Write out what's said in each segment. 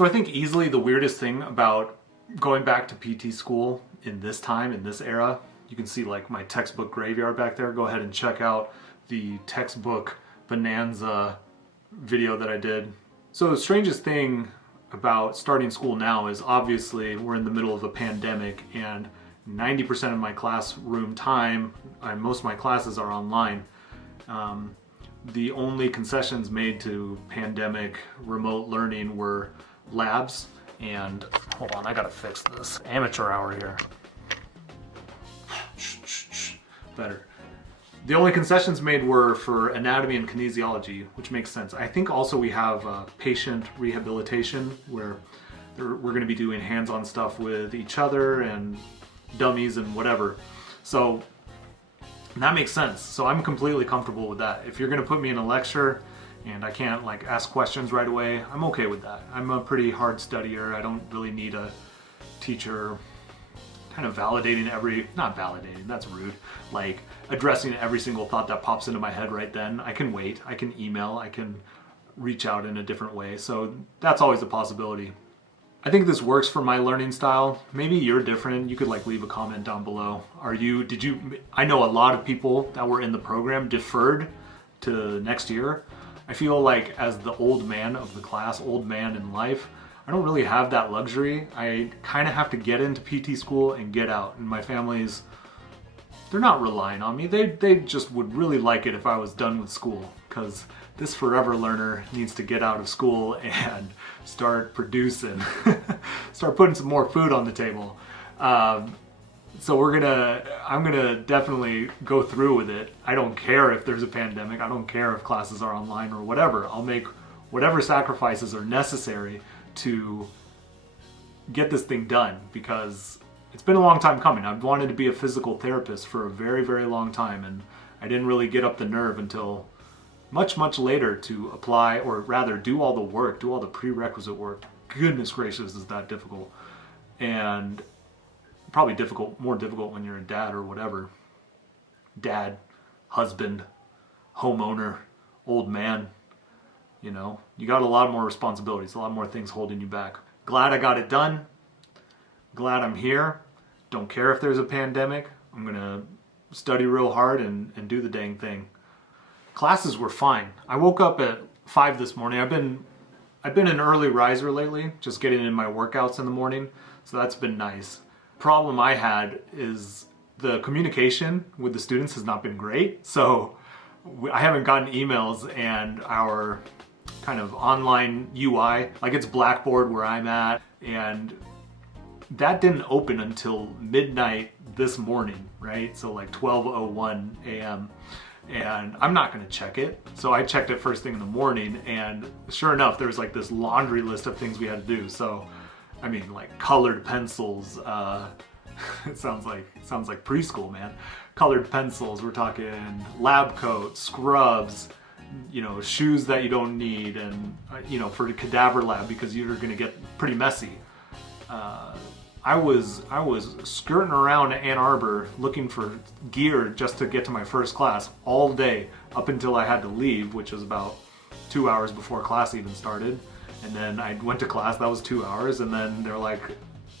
So I think easily the weirdest thing about going back to PT school in this time, in this era, you can see like my textbook graveyard back there. Go ahead and check out the textbook bonanza video that I did. So the strangest thing about starting school now is obviously we're in the middle of a pandemic and 90% of my classroom time, most of my classes are online. The only concessions made to pandemic remote learning were labs and, hold on, I gotta fix this. Amateur hour here. Better. The only concessions made were for anatomy and kinesiology, which makes sense. I think also we have patient rehabilitation where we're going to be doing hands-on stuff with each other and dummies and whatever. So that makes sense. So I'm completely comfortable with that. If you're going to put me in a lecture and I can't like ask questions right away, I'm okay with that. I'm a pretty hard studier. I don't really need a teacher kind of validating not validating, that's rude, like addressing every single thought that pops into my head right then. I can wait, I can email, I can reach out in a different way. So that's always a possibility. I think this works for my learning style. Maybe you're different. You could like leave a comment down below. I know a lot of people that were in the program deferred to next year. I feel like as the old man of the class, old man in life, I don't really have that luxury. I kind of have to get into PT school and get out. And my family's, they're not relying on me. They just would really like it if I was done with school, because this forever learner needs to get out of school and start producing, start putting some more food on the table. So I'm gonna definitely go through with it. I don't care if there's a pandemic. I don't care if classes are online or whatever. I'll make whatever sacrifices are necessary to get this thing done, because it's been a long time coming. I've wanted to be a physical therapist for a very, very long time, and I didn't really get up the nerve until much, much later to apply, or rather do all the work, do all the prerequisite work. Goodness gracious, is that difficult. And probably more difficult when you're a dad or whatever. Dad, husband, homeowner, old man. You know, you got a lot more responsibilities, a lot more things holding you back. Glad I got it done. Glad I'm here. Don't care if there's a pandemic. I'm gonna study real hard and do the dang thing. Classes were fine. I woke up at 5 this morning. I've been an early riser lately, just getting in my workouts in the morning, so that's been nice. Problem I had is the communication with the students has not been great, so I haven't gotten emails, and our kind of online UI, like it's Blackboard where I'm at, and that didn't open until midnight this morning, right? So like 12:01 a.m. and I'm not gonna check it. So I checked it first thing in the morning, and sure enough, there's like this laundry list of things we had to do. So, I mean, like colored pencils, it sounds like preschool, man. Colored pencils, we're talking lab coats, scrubs, you know, shoes that you don't need, and you know, for the cadaver lab, because you're gonna get pretty messy. I was skirting around Ann Arbor looking for gear just to get to my first class all day up until I had to leave, which was about 2 hours before class even started. And then I went to class, that was 2 hours, and then they're like,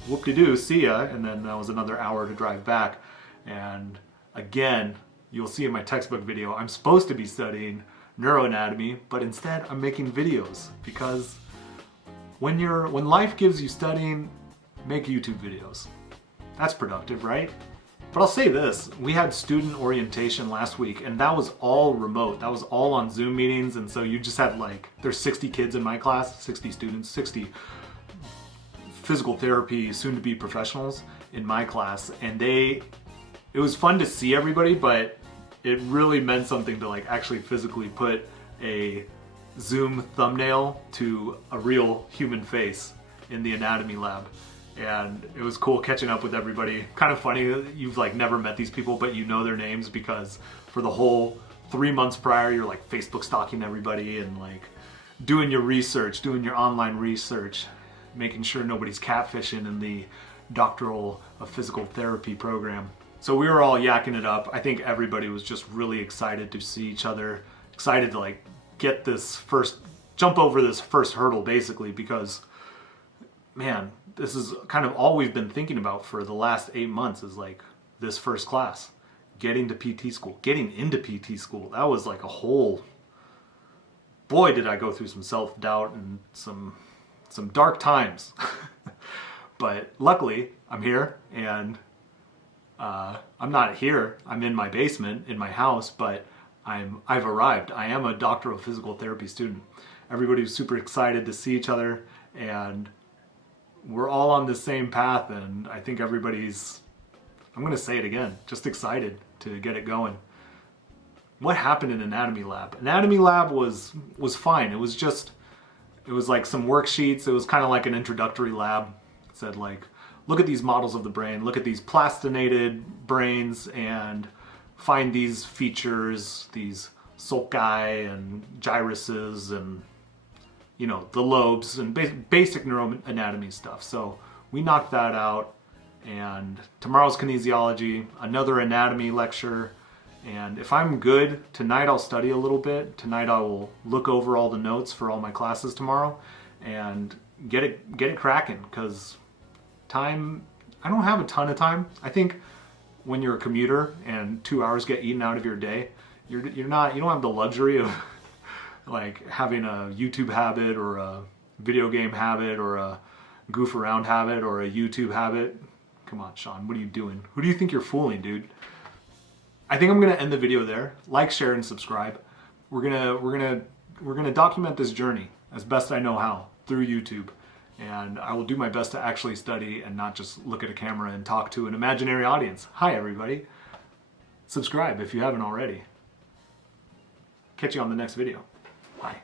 whoop-de-doo, see ya, and then that was another hour to drive back. And again, you'll see in my textbook video, I'm supposed to be studying neuroanatomy, but instead I'm making videos, because when life gives you studying, make YouTube videos. That's productive, right? But I'll say this, we had student orientation last week, and that was all remote. That was all on Zoom meetings, and so you just had like, there's 60 kids in my class, 60 students, 60 physical therapy soon-to-be professionals in my class, and it was fun to see everybody, but it really meant something to like actually physically put a Zoom thumbnail to a real human face in the anatomy lab. And it was cool catching up with everybody. Kind of funny that you've like never met these people, but you know their names because for the whole 3 months prior, you're like Facebook stalking everybody and like doing your research, doing your online research, making sure nobody's catfishing in the doctoral of physical therapy program. So we were all yakking it up. I think everybody was just really excited to see each other, excited to like jump over this first hurdle basically, because man, this is kind of all we've been thinking about for the last 8 months is like this first class, getting to PT school, getting into PT school. That was like a whole, boy, did I go through some self-doubt and some dark times. But luckily I'm here, and I'm not here. I'm in my basement in my house, but I've arrived. I am a doctoral physical therapy student. Everybody was super excited to see each other, and we're all on the same path, and I think everybody's, I'm going to say it again, just excited to get it going. What happened in anatomy lab? Anatomy lab was fine. It was like some worksheets. It was kind of like an introductory lab. It said like, look at these models of the brain, look at these plastinated brains, and find these features, these sulci and gyruses, and you know, the lobes and basic neuroanatomy stuff. So we knocked that out, and tomorrow's kinesiology, another anatomy lecture. And if I'm good, tonight I'll study a little bit. Tonight I will look over all the notes for all my classes tomorrow and get it cracking, because time, I don't have a ton of time. I think when you're a commuter and 2 hours get eaten out of your day, you don't have the luxury of like having a YouTube habit or a video game habit or a goof around habit or a YouTube habit. Come on, Sean, what are you doing? Who do you think you're fooling, dude? I think I'm gonna end the video there. Like, share, and subscribe. We're gonna document this journey as best I know how through YouTube, and I will do my best to actually study and not just look at a camera and talk to an imaginary audience. Hi, everybody. Subscribe if you haven't already. Catch you on the next video. Bye.